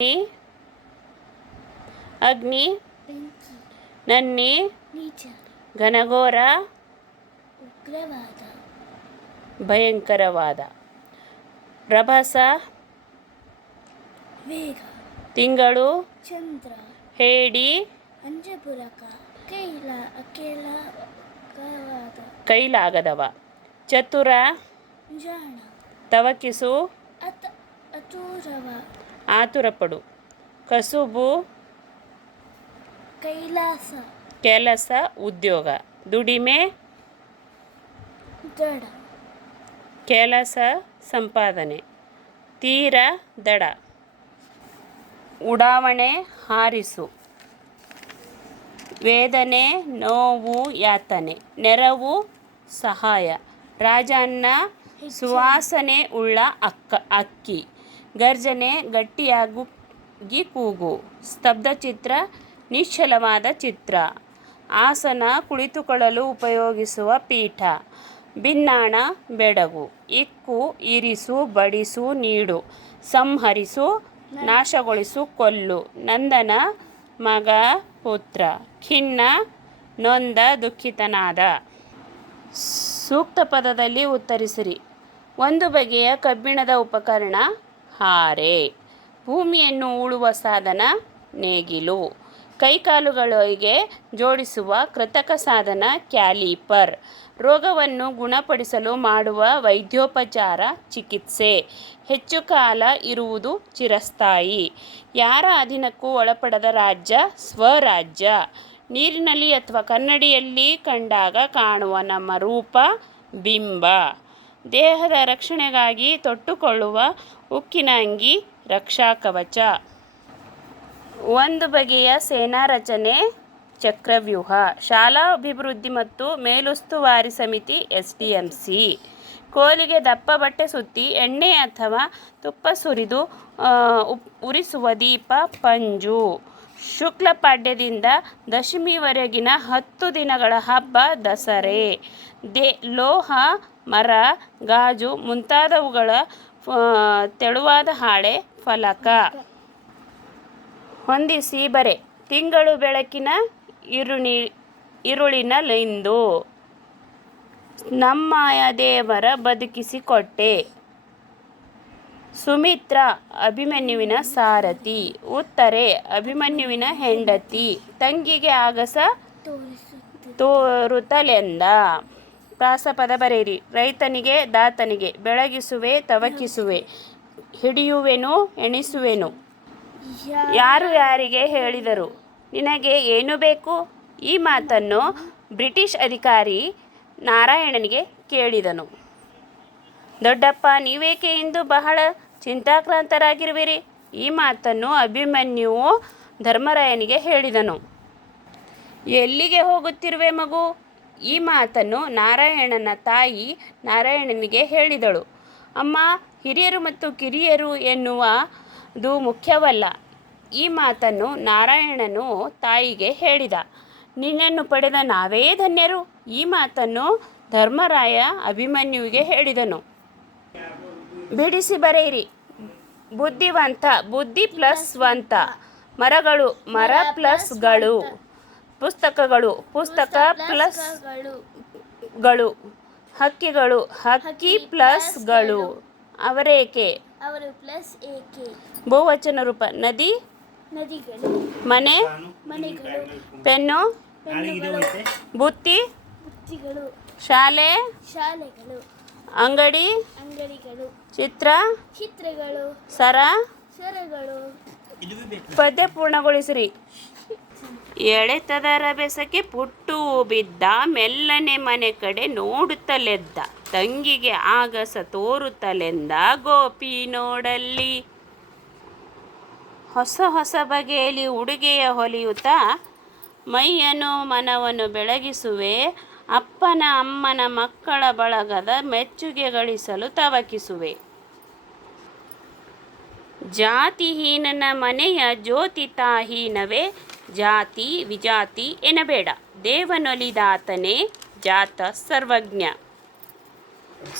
ಅಗ್ನಿ ಅಗ್ನಿ ಬೆಂಕಿ, ನನ್ನಿ ನೀಚ, ಘನಘೋರ ಉಗ್ರವಾದ, ಭಯಂಕರವಾದ. ರಭಸ ವೇಗ, ತಿಂಗಳು ಚಂದ್ರ, ಹೇಡಿ ಅಂಜಪುರಕ, ಕೈಲಾಗದವ. ಚತುರ ಜಾಣ, ತವಕಿಸು ಅತುರವ, ಆತುರಪಡು. ಕಸುಬು ಕೈಲಾಸ, ಕೆಲಸ ಉದ್ಯೋಗ. ದುಡಿಮೆ ದಡ, ಕೆಲಸ ಸಂಪಾದನೆ. ತೀರ ದಡ, ಉಡಾವಣೆ ಹಾರಿಸು. ವೇದನೆ ನೋವು ಯಾತನೆ. ನೆರವು ಸಹಾಯ. ರಾಜನ್ನ ಸುವಾಸನೆ ಉಳ್ಳ ಅಕ್ಕಿ. ಗರ್ಜನೆ ಗಟ್ಟಿಯಾಗಿ ಕೂಗು. ಸ್ತಬ್ಧ ಚಿತ್ರ ನಿಶ್ಚಲವಾದ ಚಿತ್ರ. ಆಸನ ಕುಳಿತುಕೊಳ್ಳಲು ಉಪಯೋಗಿಸುವ ಪೀಠ. ಭಿನ್ನಾಣ ಬೆಡಗು. ಇಕ್ಕು ಇರಿಸು ಬಡಿಸು ನೀಡು. ಸಂಹರಿಸು ನಾಶಗೊಳಿಸು ಕೊಲ್ಲು. ನಂದನ ಮಗ ಪುತ್ರ. ಖಿನ್ನ ನೊಂದ ದುಃಖಿತನಾದ. ಸೂಕ್ತ ಪದದಲ್ಲಿ ಉತ್ತರಿಸಿರಿ. ಒಂದು ಬಗೆಯ ಕಬ್ಬಿಣದ ಉಪಕರಣ ಹಾರೆ. ಭೂಮಿಯನ್ನು ಉಳುವ ಸಾಧನ ನೇಗಿಲು. ಕೈಕಾಲುಗಳಿಗೆ ಜೋಡಿಸುವ ಕೃತಕ ಸಾಧನ ಕ್ಯಾಲಿಪರ್. ರೋಗವನ್ನು ಗುಣಪಡಿಸಲು ಮಾಡುವ ವೈದ್ಯೋಪಚಾರ ಚಿಕಿತ್ಸೆ. ಹೆಚ್ಚು ಕಾಲ ಇರುವುದು ಚಿರಸ್ಥಾಯಿ. ಯಾರ ಅಧೀನಕ್ಕೂ ಒಳಪಡದ ರಾಜ್ಯ ಸ್ವರಾಜ್ಯ. ನೀರಿನಲ್ಲಿ ಅಥವಾ ಕನ್ನಡಿಯಲ್ಲಿ ಕಂಡಾಗ ಕಾಣುವ ನಮ್ಮ ರೂಪ ಬಿಂಬ. ದೇಹದ ರಕ್ಷಣೆಗಾಗಿ ತೊಟ್ಟುಕೊಳ್ಳುವ ಉಕ್ಕಿನ ಅಂಗಿ ರಕ್ಷಾಕವಚ. ಒಂದು ಬಗೆಯ ಸೇನಾ ರಚನೆ ಚಕ್ರವ್ಯೂಹ. ಶಾಲಾ ಅಭಿವೃದ್ಧಿ ಮತ್ತು ಮೇಲುಸ್ತುವಾರಿ ಸಮಿತಿ SDMC. ಕೋಲಿಗೆ ದಪ್ಪ ಬಟ್ಟೆ ಸುತ್ತಿ ಎಣ್ಣೆ ಅಥವಾ ತುಪ್ಪ ಸುರಿದು ಉರಿಸುವ ದೀಪ ಪಂಜು. ಶುಕ್ಲ ಪಾಡ್ಯದಿಂದ ದಶಮಿವರೆಗಿನ 10 ದಿನಗಳ ಹಬ್ಬ ದಸರೆ. ಲೋಹ ಮರ ಗಾಜು ಮುಂತಾದವುಗಳ ತೆಳುವಾದ ಹಾಳೆ ಫಲಕ. ಹೊಂದಿಸಿ ಬರೆ. ತಿಂಗಳು ಬೆಳಕಿನ ಇರುಳಿನಲ್ಲಿಂದು. ನಮ್ಮಯ ದೇವರ ಬದುಕಿಸಿಕೊಟ್ಟೆ. ಸುಮಿತ್ರ ಅಭಿಮನ್ಯುವಿನ ಸಾರಥಿ. ಉತ್ತರೆ ಅಭಿಮನ್ಯುವಿನ ಹೆಂಡತಿ. ತಂಗಿಗೆ ಆಗಸ ತೋರುತ್ತಲೆಂದ. ಪ್ರಾಸಪದ ಬರೆಯಿರಿ. ರೈತನಿಗೆ ದಾತನಿಗೆ. ಬೆಳಗಿಸುವೆ ತವಕಿಸುವೆ. ಹಿಡಿಯುವೆನು ಎಣಿಸುವೆನು. ಯಾರು ಯಾರಿಗೆ ಹೇಳಿದರು. ನಿನಗೆ ಏನು ಬೇಕು. ಈ ಮಾತನ್ನು ಬ್ರಿಟಿಷ್ ಅಧಿಕಾರಿ ನಾರಾಯಣನಿಗೆ ಕೇಳಿದನು. ದೊಡ್ಡಪ್ಪ, ನೀವೇಕೆ ಇಂದು ಬಹಳ ಚಿಂತಾಕ್ರಾಂತರಾಗಿರುವಿರಿ. ಈ ಮಾತನ್ನು ಅಭಿಮನ್ಯುವು ಧರ್ಮರಾಯನಿಗೆ ಹೇಳಿದನು. ಎಲ್ಲಿಗೆ ಹೋಗುತ್ತಿರುವೆ ಮಗು. ಈ ಮಾತನ್ನು ನಾರಾಯಣನ ತಾಯಿ ನಾರಾಯಣನಿಗೆ ಹೇಳಿದಳು. ಅಮ್ಮ, ಹಿರಿಯರು ಮತ್ತು ಕಿರಿಯರು ಎನ್ನುವುದು ಮುಖ್ಯವಲ್ಲ. ಈ ಮಾತನ್ನು ನಾರಾಯಣನು ತಾಯಿಗೆ ಹೇಳಿದ. ನಿನ್ನನ್ನು ಪಡೆದ ನಾವೇ ಧನ್ಯರು. ಈ ಮಾತನ್ನು ಧರ್ಮರಾಯ ಅಭಿಮನ್ಯುವಿಗೆ ಹೇಳಿದನು. ಬಿಡಿಸಿ ಬರೆಯಿರಿ. ಬುದ್ಧಿವಂತ ಬುದ್ಧಿ ಪ್ಲಸ್ ವಂತ. ಮರಗಳು ಮರ ಪ್ಲಸ್ ಗಳು. ಪುಸ್ತಕಗಳು ಪುಸ್ತಕ ಪ್ಲಸ್ ಗಳು. ಹಕ್ಕಿಗಳು ಹಕ್ಕಿ ಪ್ಲಸ್ ಗಳು. ಅವರೇಕೆ ಅವರು ಪ್ಲಸ್ ಏಕೆ. ಬಹುವಚನ ರೂಪ. ನದಿ ನದಿಗಳು. ಮನೆ ಮನೆಗಳು. ಪೆನ್ನು ಪೆನ್ನುಗಳು. ಬುತ್ತಿ ಬುತ್ತಿಗಳು. ಶಾಲೆ ಶಾಲೆಗಳು. ಅಂಗಡಿ ಅಂಗಡಿಗಳು. ಚಿತ್ರ ಚಿತ್ರಗಳು. ಸರ ಸರಗಳು. ಪದ್ಯ ಪೂರ್ಣಗೊಳಿಸಿರಿ. ಎಳೆತದರ ಬೆಸಕ್ಕೆ ಪುಟ್ಟು ಬಿದ್ದ. ಮೆಲ್ಲನೆ ಮನೆ ಕಡೆ ನೋಡುತ್ತಲೆದ್ದ. ತಂಗಿಗೆ ಆಗಸ ತೋರುತ್ತಲೆಂದ. ಗೋಪಿ ನೋಡಲ್ಲಿ. ಹೊಸ ಹೊಸ ಬಗೆಯಲ್ಲಿ ಉಡುಗೆಯ ಹೊಲಿಯುತ್ತಾ ಮೈಯನ್ನು ಮನವನ್ನು ಬೆಳಗಿಸುವೆ. ಅಪ್ಪನ ಅಮ್ಮನ ಮಕ್ಕಳ ಬಳಗದ ಮೆಚ್ಚುಗೆ ಗಳಿಸಲು ತವಕಿಸುವೆ. ಜಾತಿಹೀನನ ಮನೆಯ ಜ್ಯೋತಿ ತಾಹೀನವೇ. ಜಾತಿ ವಿಜಾತಿ ಎನ್ನಬೇಡ. ದೇವನೊಲಿದಾತನೇ ಜಾತ ಸರ್ವಜ್ಞ.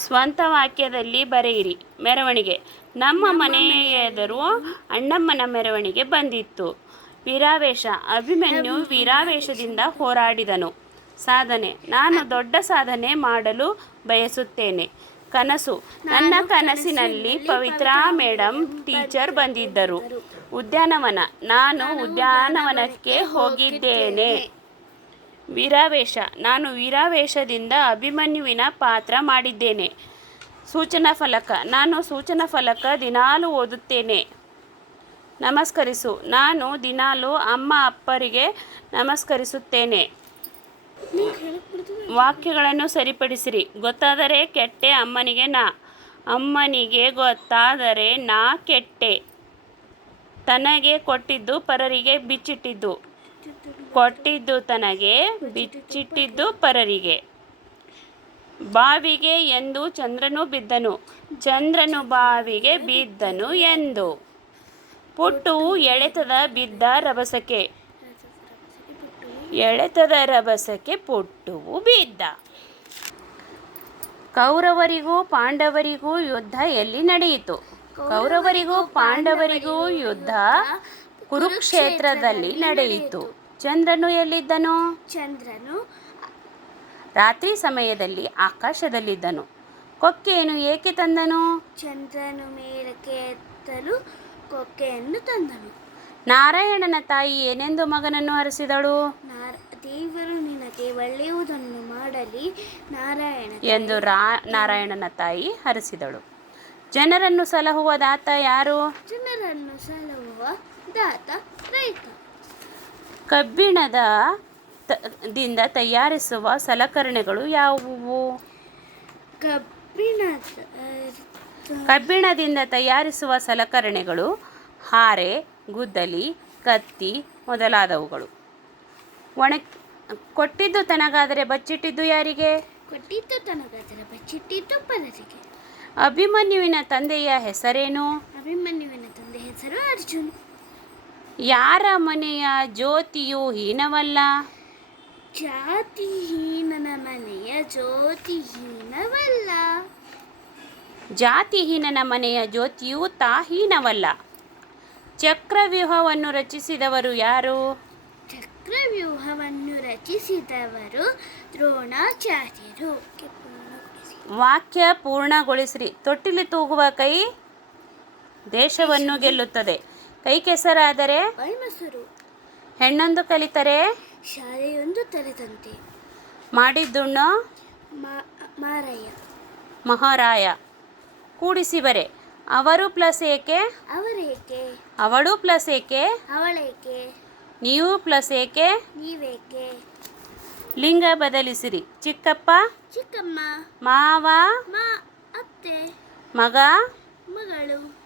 ಸ್ವಂತ ವಾಕ್ಯದಲ್ಲಿ ಬರೆಯಿರಿ. ಮೆರವಣಿಗೆ. ನಮ್ಮ ಮನೆಯ ಎದುರು ಅಣ್ಣಮ್ಮನ ಮೆರವಣಿಗೆ ಬಂದಿತ್ತು. ವೀರಾವೇಶ. ಅಭಿಮನ್ಯು ವೀರಾವೇಶದಿಂದ ಹೋರಾಡಿದನು. ಸಾಧನೆ. ನಾನು ದೊಡ್ಡ ಸಾಧನೆ ಮಾಡಲು ಬಯಸುತ್ತೇನೆ. ಕನಸು. ನನ್ನ ಕನಸಿನಲ್ಲಿ ಪವಿತ್ರಾ ಮೇಡಮ್ ಟೀಚರ್ ಬಂದಿದ್ದರು. ಉದ್ಯಾನವನ. ನಾನು ಉದ್ಯಾನವನಕ್ಕೆ ಹೋಗಿದ್ದೇನೆ. ವೀರಾವೇಶ. ನಾನು ವೀರಾವೇಶದಿಂದ ಅಭಿಮನ್ಯುವಿನ ಪಾತ್ರ ಮಾಡಿದ್ದೇನೆ. ಸೂಚನಾ ಫಲಕ. ನಾನು ಸೂಚನಾ ಫಲಕ ದಿನಾಲು ಓದುತ್ತೇನೆ. ನಮಸ್ಕರಿಸು. ನಾನು ದಿನಾಲು ಅಮ್ಮ ಅಪ್ಪರಿಗೆ ನಮಸ್ಕರಿಸುತ್ತೇನೆ. ವಾಕ್ಯಗಳನ್ನು ಸರಿಪಡಿಸಿರಿ. ಗೊತ್ತಾದರೆ ಕೆಟ್ಟೆ ಅಮ್ಮನಿಗೆ ನಾ. ಅಮ್ಮನಿಗೆ ಗೊತ್ತಾದರೆ ನಾ ಕೆಟ್ಟೆ. ತನಗೆ ಕೊಟ್ಟಿದ್ದು ಪರರಿಗೆ ಬಿಚ್ಚಿಟ್ಟಿದ್ದು. ಕೊಟ್ಟಿದ್ದು ತನಗೆ, ಬಿಚ್ಚಿಟ್ಟಿದ್ದು ಪರರಿಗೆ. ಬಾವಿಗೆ ಎಂದು ಚಂದ್ರನು ಬಿದ್ದನು. ಚಂದ್ರನು ಬಾವಿಗೆ ಬಿದ್ದನು ಎಂದು. ಪುಟ್ಟುವು ಎಳೆತದ ಬಿದ್ದ ರಭಸಕ್ಕೆ. ಎಳೆತದ ರಭಸಕ್ಕೆ ಪುಟ್ಟುವು ಬಿದ್ದ. ಕೌರವರಿಗೂ ಪಾಂಡವರಿಗೂ ಯುದ್ಧ ಎಲ್ಲಿ ನಡೆಯಿತು? ಕೌರವರಿಗೂ ಪಾಂಡವರಿಗೂ ಯುದ್ಧ ಕುರುಕ್ಷೇತ್ರದಲ್ಲಿ ನಡೆಯಿತು. ಚಂದ್ರನು ಎಲ್ಲಿದ್ದನು? ಚಂದ್ರನು ರಾತ್ರಿ ಸಮಯದಲ್ಲಿ ಆಕಾಶದಲ್ಲಿದ್ದನು. ಕೊಕ್ಕೆಯನ್ನು ಏಕೆ ತಂದನು? ಚಂದ್ರನು ಮೇಲಕ್ಕೆ ಎತ್ತಲು ಕೊಕ್ಕೆಯನ್ನು ತಂದನು. ನಾರಾಯಣನ ತಾಯಿ ಏನೆಂದು ಮಗನನ್ನು ಹರಸಿದಳು? ದೇವರು ನಿನಗೆ ಒಳ್ಳೆಯದನ್ನು ಮಾಡಲಿ ನಾರಾಯಣ ಎಂದು ನಾರಾಯಣನ ತಾಯಿ ಹರಸಿದಳು. ಜನರನ್ನು ಸಲಹುವ ದಾತ ಯಾರು? ಜನರನ್ನು ಸಲಹುವ ದಾತ ರೈತ. ಕಬ್ಬಿಣದ ದಿಂದ ತಯಾರಿಸುವ ಸಲಕರಣೆಗಳು ಯಾವುವು? ಕಬ್ಬಿಣದಿಂದ ತಯಾರಿಸುವ ಸಲಕರಣೆಗಳು ಹಾರೆ, ಗುದ್ದಲಿ, ಕತ್ತಿ ಮೊದಲಾದವುಗಳು. ಕೊಟ್ಟಿದ್ದು ತನಗಾದರೆ ಬಚ್ಚಿಟ್ಟಿದ್ದು ಯಾರಿಗೆ? ಕೊಟ್ಟಿದ್ದು ತನಗಾದರೆ ಬಚ್ಚಿಟ್ಟಿದ್ದು ಪರರಿಗೆ. ಅಭಿಮನ್ಯುವಿನ ತಂದೆಯ ಹೆಸರೇನು? ಅಭಿಮನ್ಯುವಿನ ತಂದೆ ಹೆಸರು ಅರ್ಜುನ್. ಯಾರ ಮನೆಯ ಜ್ಯೋತಿಯು ಹೀನವಲ್ಲ? ಜಾತಿಹೀನನ ಮನೆಯ ಜ್ಯೋತಿಹೀನವಲ್ಲ. ಜಾತಿಹೀನನ ಮನೆಯ ಜ್ಯೋತಿಯು ತಾಹೀನವಲ್ಲ. ಚಕ್ರವ್ಯೂಹವನ್ನು ರಚಿಸಿದವರು ಯಾರು? ಚಕ್ರವ್ಯೂಹವನ್ನು ರಚಿಸಿದವರು ದ್ರೋಣಾಚಾರ್ಯರು. ವಾಕ್ಯ ಪೂರ್ಣಗೊಳಿಸಿರಿ. ತೊಟ್ಟಿಲಿ ತೂಗುವ ಕೈ ದೇಶವನ್ನು ಗೆಲ್ಲುತ್ತದೆ. ಕೈ ಕೆಸರಾದರೆ ಮೊಸರು. ಹೆಣ್ಣೊಂದು ಕಲಿತರೆ ಶಾಲೆಯೊಂದು ತೆರೆದಂತೆ. ಮಾಡಿದ್ದುಣ್ಣು ಮಾರಯ್ಯ. ಮಹಾರಾಯ. ಕೂಡಿಸಿ ಬರೆ. ಅವರು ಪ್ಲಸ್ ಏಕೆ? ಅವರೇಕೆ. ಅವಳು ಪ್ಲಸ್ ಏಕೆ? ಅವಳೇಕೆ. ನೀವು ಪ್ಲಸ್ ಏಕೆ? ನೀವೇಕೆ. ಲಿಂಗ ಬದಲಿಸಿರಿ. ಚಿಕ್ಕಪ್ಪ, ಚಿಕ್ಕಮ್ಮ. ಮಾವ, ಅತ್ತೆ. ಮಗ, ಮಗಳು.